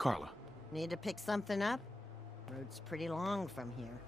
Carla. Need to pick something up? Road's pretty long from here.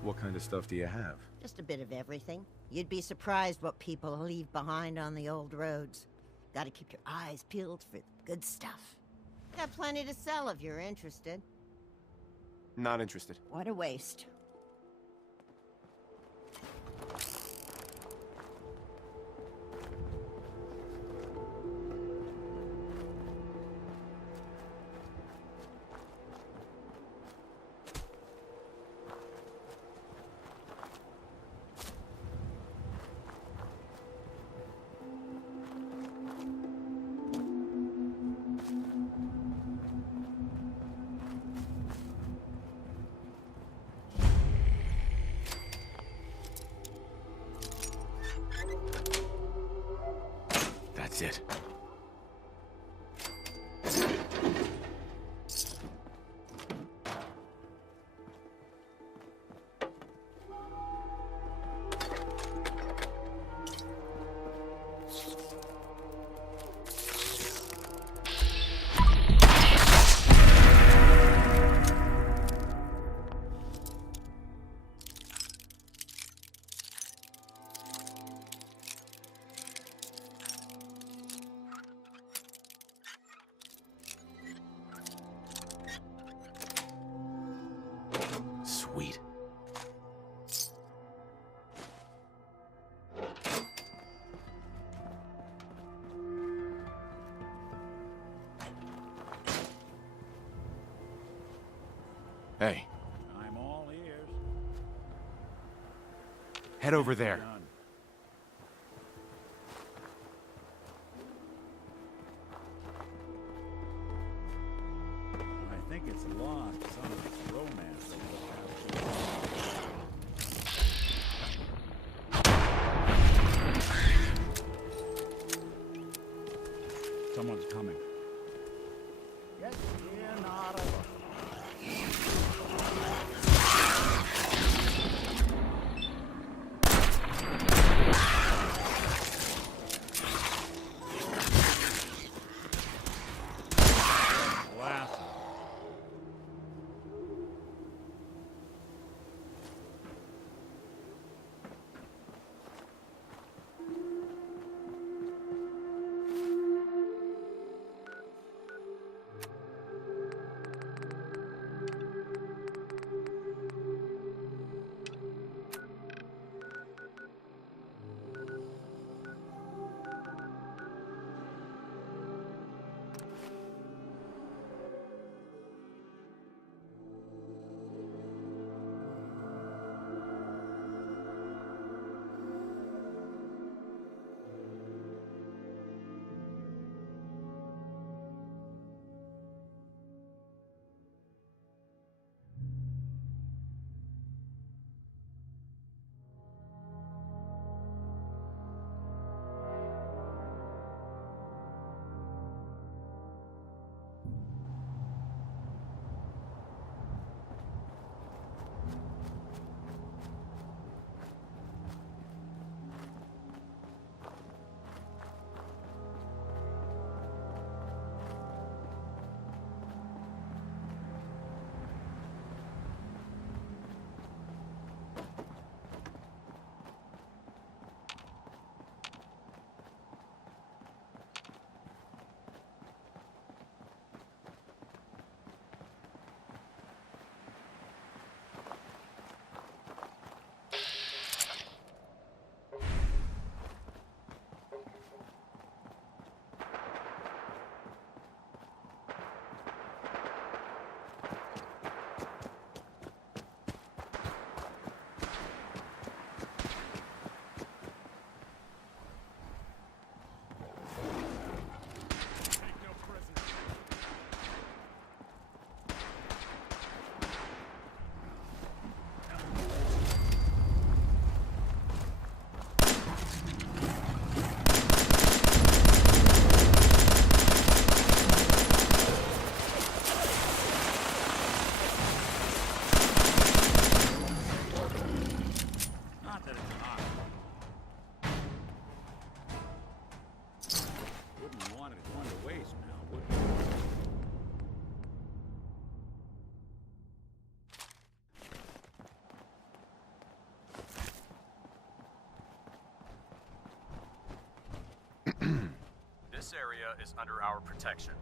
What kind of stuff do you have? Just a bit of everything. You'd be surprised what people leave behind on the old roads. Gotta keep your eyes peeled for the good stuff. Got plenty to sell if you're interested. Not interested. What a waste. That's it. Sweet. Hey, I'm all ears. head over there. Done. I think it's lost some of its romance over the past few years. Someone's coming. Get in out of Blast it. This area is under our protection.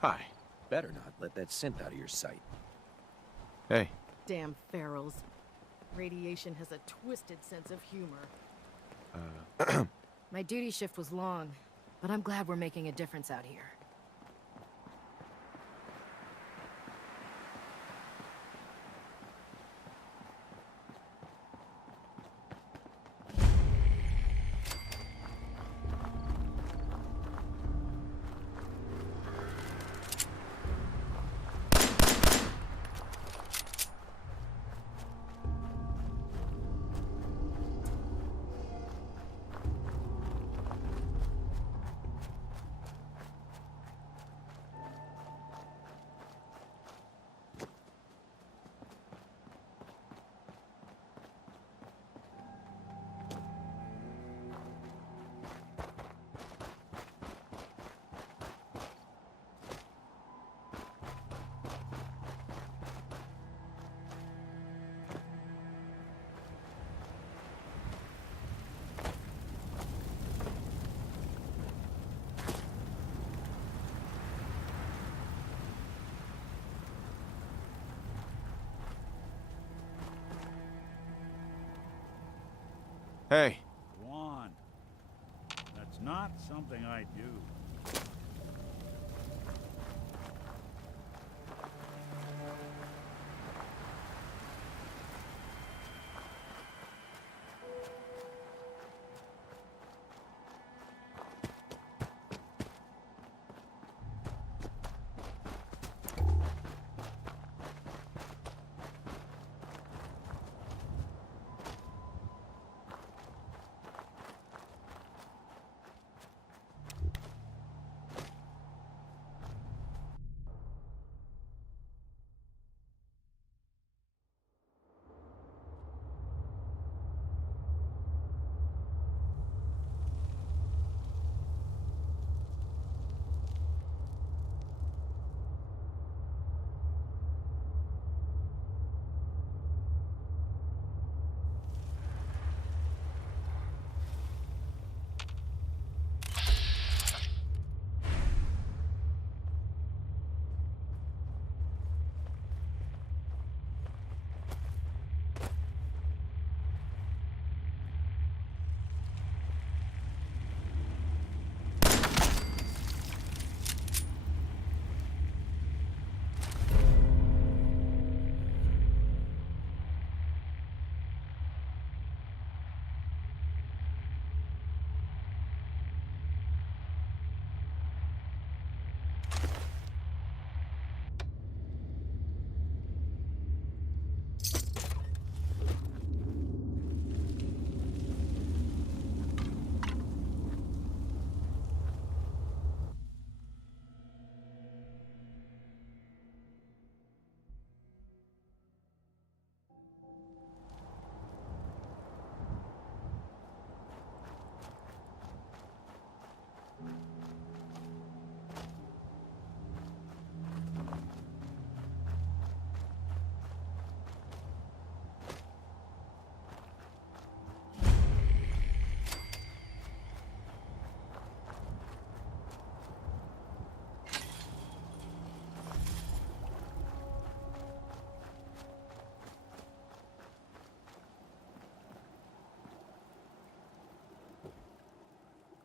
Hi. Better not let that synth out of your sight. Hey. Damn ferals. Radiation has a twisted sense of humor. My duty shift was long, but I'm glad we're making a difference out here. Hey. Go on. That's not something I do.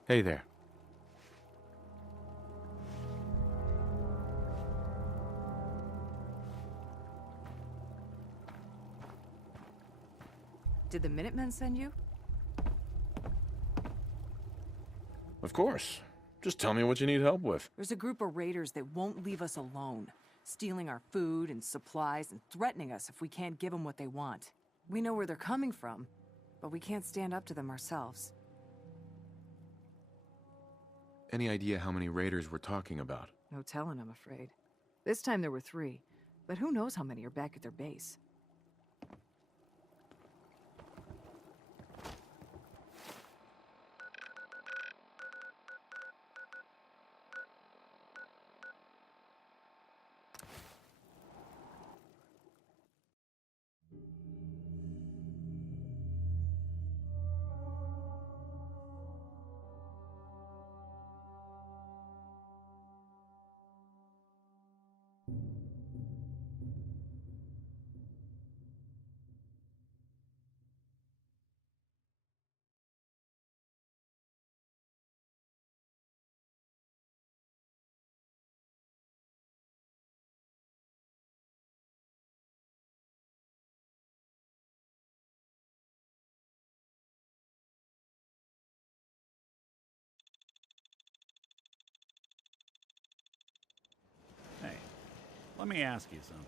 Hey there. Did the Minutemen send you? Of course. Just tell me what you need help with. There's a group of raiders that won't leave us alone, stealing our food and supplies and threatening us if we can't give them what they want. We know where they're coming from, but we can't stand up to them ourselves. Any idea how many raiders we're talking about? No telling, I'm afraid. This time there were 3, but who knows how many are back at their base. Hey, let me ask you something.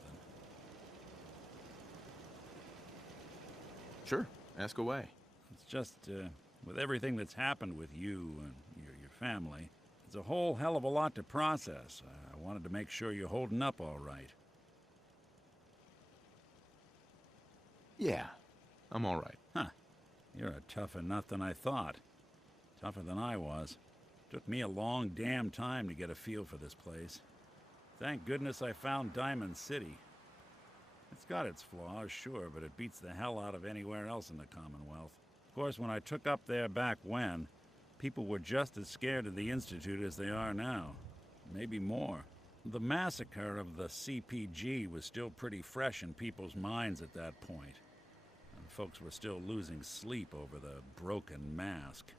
Sure. Ask away. It's just, with everything that's happened with you and your family, it's a whole hell of a lot to process. I wanted to make sure you're holding up all right. Yeah. I'm all right. Huh. You're a tougher nut than I thought. Tougher than I was. Took me a long damn time to get a feel for this place. Thank goodness I found Diamond City. It's got its flaws, sure, but it beats the hell out of anywhere else in the Commonwealth. Of course, when I took up there back when, people were just as scared of the Institute as they are now. Maybe more. The massacre of the CPG was still pretty fresh in people's minds at that point. And folks were still losing sleep over the broken mask.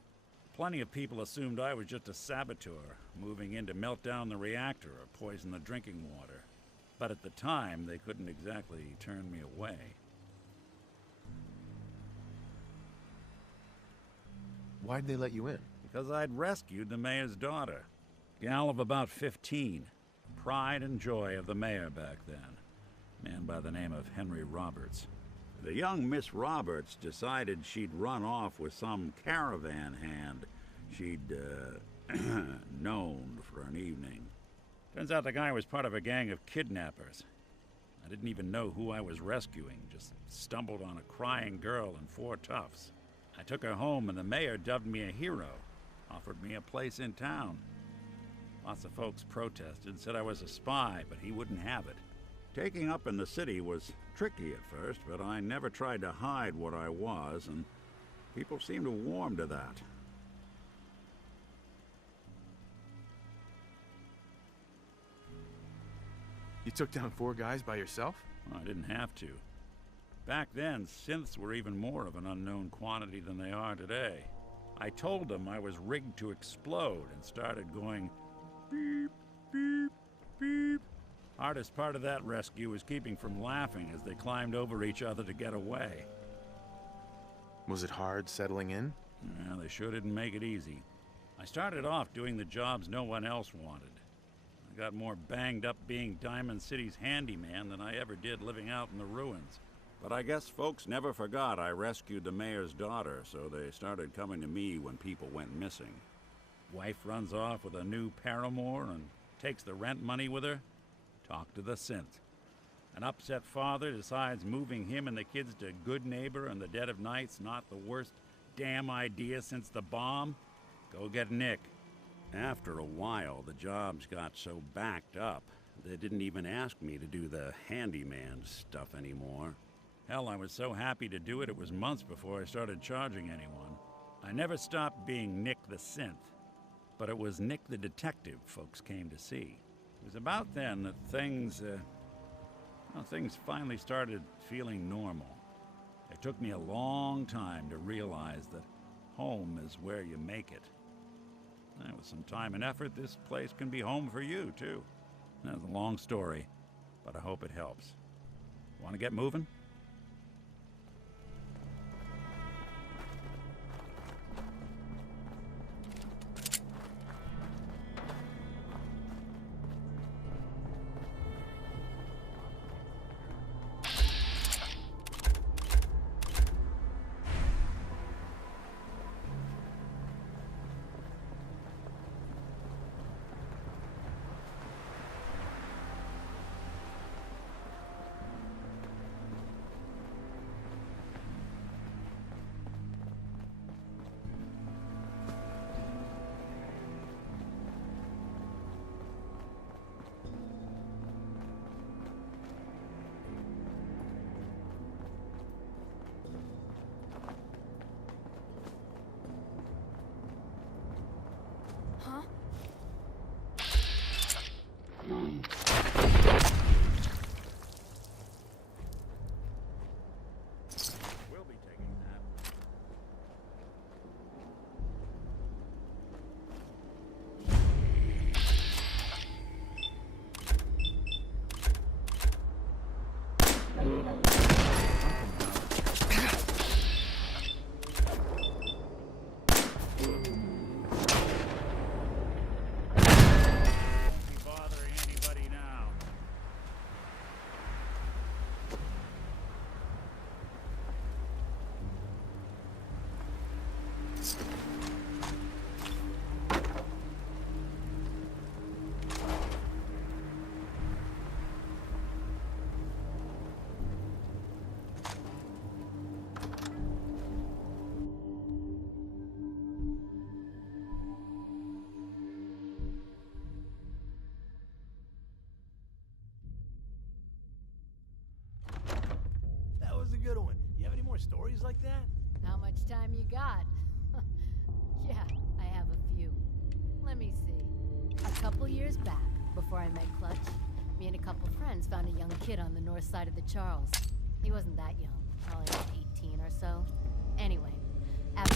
Plenty of people assumed I was just a saboteur, moving in to melt down the reactor or poison the drinking water. But at the time, they couldn't exactly turn me away. Why'd they let you in? Because I'd rescued the mayor's daughter. Gal of about 15. Pride and joy of the mayor back then. Man by the name of Henry Roberts. The young Miss Roberts decided she'd run off with some caravan hand she'd, known for an evening. Turns out the guy was part of a gang of kidnappers. I didn't even know who I was rescuing, just stumbled on a crying girl and 4 toughs. I took her home and the mayor dubbed me a hero, offered me a place in town. Lots of folks protested, said I was a spy, but he wouldn't have it. Taking up in the city was tricky at first, but I never tried to hide what I was, and people seemed to warm to that. You took down 4 guys by yourself? Well, I didn't have to. Back then, synths were even more of an unknown quantity than they are today. I told them I was rigged to explode and started going beep, beep, beep. Hardest part of that rescue was keeping from laughing as they climbed over each other to get away. Was it hard settling in? Yeah, they sure didn't make it easy. I started off doing the jobs no one else wanted. I got more banged up being Diamond City's handyman than I ever did living out in the ruins. But I guess folks never forgot I rescued the mayor's daughter, so they started coming to me when people went missing. Wife runs off with a new paramour and takes the rent money with her. Talk to the synth. An upset father decides moving him and the kids to Good Neighbor in the dead of night's not the worst damn idea since the bomb. Go get Nick. After a while, the jobs got so backed up, they didn't even ask me to do the handyman stuff anymore. Hell, I was so happy to do it, it was months before I started charging anyone. I never stopped being Nick the Synth, but it was Nick the Detective folks came to see. It was about then that things finally started feeling normal. It took me a long time to realize that home is where you make it. With some time and effort, this place can be home for you, too. That's a long story, but I hope it helps. Want to get moving? more stories like that? How much time you got? Yeah, I have a few. Let me see. A couple years back, before I met Clutch, me and a couple friends found a young kid on the north side of the Charles. He wasn't that young, probably like 18 or so. Anyway, after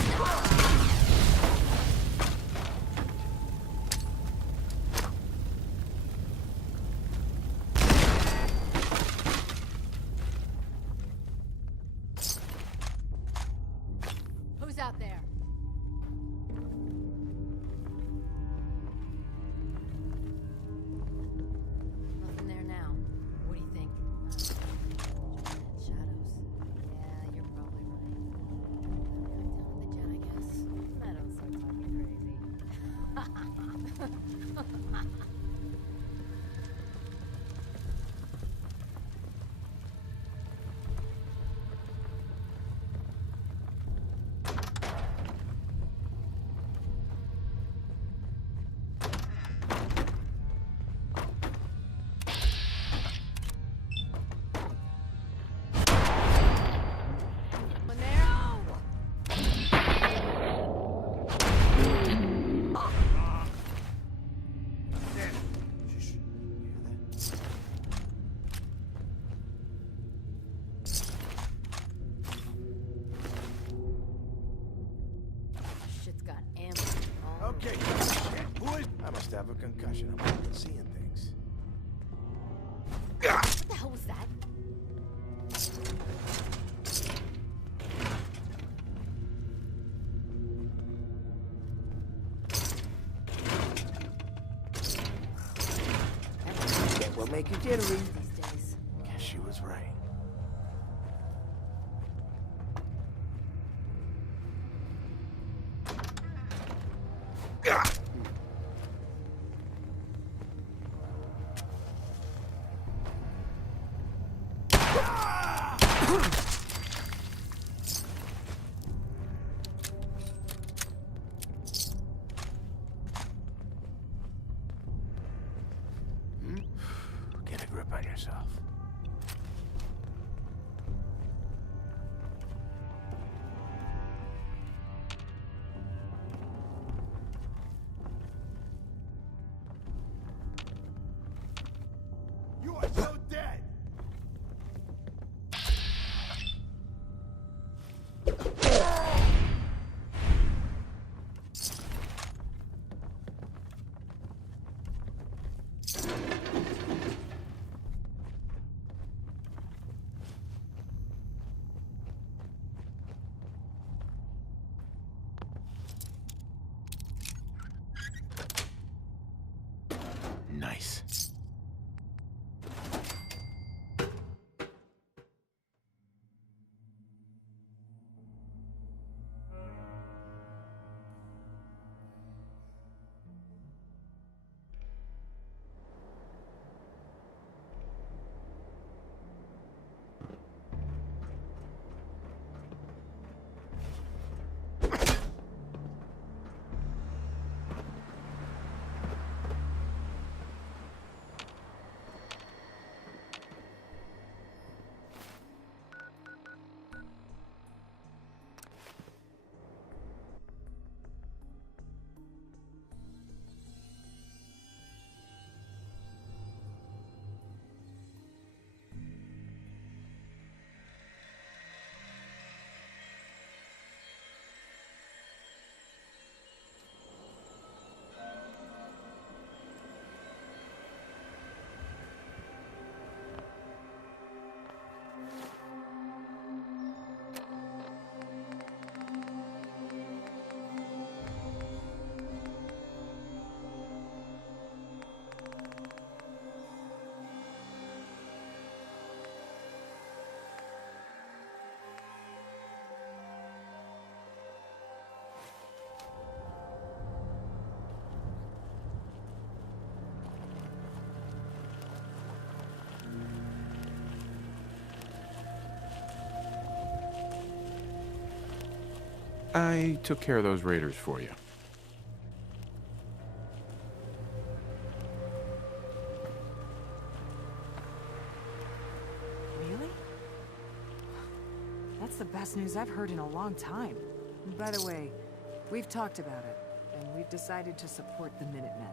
Who's out there? Nothing there now. What do you think? Shadows. Yeah, you're probably right. Cut down the jet, I guess. Meadows are talking crazy. One there? Shh. You hear that? Shit's got ammo. all over Okay, it. shit, boys. I must have a concussion. I'm seeing things. What the hell was that? That will make you jittery. These days. Guess she was right. Get a grip on yourself. You are so dead! Nice. I took care of those raiders for you. Really? That's That's the best news I've heard in a long time. And by the way, we've talked about it, and we've decided to support the Minutemen.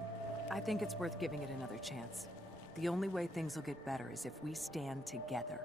I think it's worth giving it another chance. The only way things will get better is if we stand together.